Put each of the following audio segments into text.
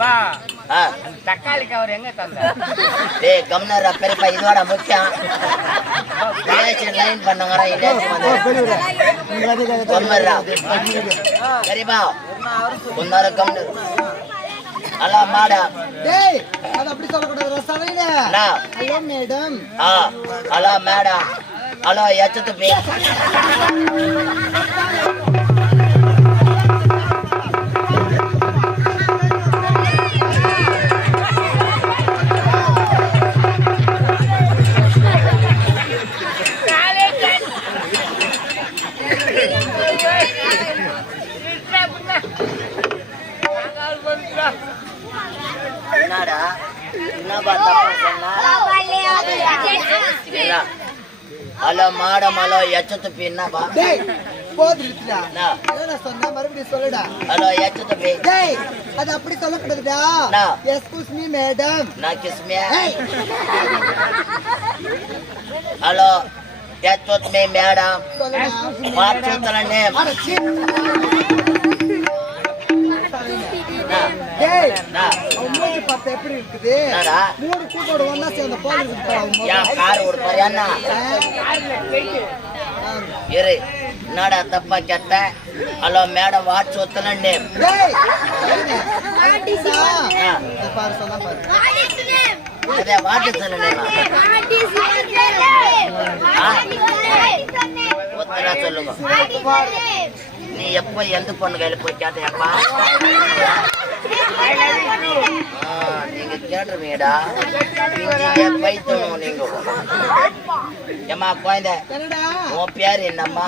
வா. ஆ, தக்காளி கவர் எங்க தந்த? டேய் கம்னரா பெரியப்பா இதோட முக்கியம் ரிலேஷன் லைன் பண்ணுங்கடா வந்து. கம்மரா பெரியப்பா உன்னார கம்னர். ஹலோ மேடம் டேய் அது அப்படி ஹலோ மேடம். ஆ ஹலோ மேடம். ஹலோ எச்சத்து பே என்னடா? என்னப்பா தப்பா சொன்னா என்ன? ஹலோ மேடம் ஹலோ எச்சத்து பே என்னப்பா. என்ன? ஹலோ எச்சத்து பே. டேய் அது அப்படி சொல்லக்கூடாதுடா. எஸ்கூஸ் மீ மேடம் நான் கிஸ்மியா ஹலோ எச்சத்து மே மேடம் நேம் இருக்குது? மூணு கூட்டோட ஒண்ணா சேர்ந்த போல இருக்கு அவன் முகம். என் கார் என்ன? ஆ. இரு. என்னடா தப்பா கேட்ட ஹலோ மேடம் வாட் சொத்தன நேம் டேய் ஆண்டிசா ஆ. பாரு சொன்னா பாரு. அதே வாட் சொன்ன நேமா ஒத்தனா சொல்லுங்க. நீ எப்ப எந்த பொண்ணு கையில போய் கேட்டியாப்பா ஆ, நீங்க கேட்டுருவீங்கடா பைத்தணும் நீங்க ஏமா குழந்தை உன் பேர் என்னம்மா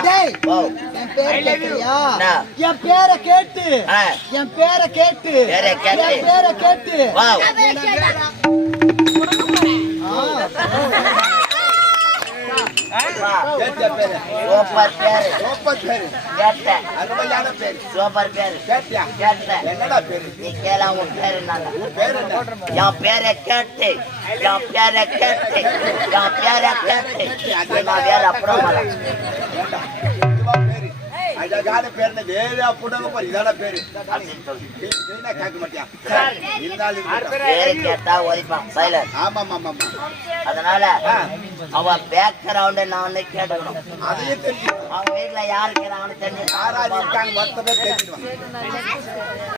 என் பேரை கேட்டு என் பேரை கேட்டு. பேரை கேட்டு. என் பேரை கேட்டு. சூப்பர் பேரு சூப்பர் பேரு கேட்டேன் அருமையான பேரு சூப்பர் பேரு கேட்டியா கேட்டேன் என்னடா பேரு நீ கேளா உன் பேரு என்னடா பேரு என்ன என் பேரை கேட்டு என் பேரை கேட்டு என் பேரை கேட்டு நான் வேற அப்புறம் அழகான பேரு வேற புடவை பாரு இதான பேரு. நீனா கேட்க மாட்டியா? இருந்தாலும். பேரு கேட்டா ஒலிப்பான் சைலர் ஆமா ஆமா ஆமா. அதனால அவன் பேக்ரவுண்ட் நான் வந்து கேட்டுக்கணும். அதையும் தெரிஞ்சு அவன் வீட்டுல யாரு இருக்கிறாங்கன்னு தெரிஞ்சு யாராரு இருக்காங்க மொத்தமே தெரிஞ்சுடுவான்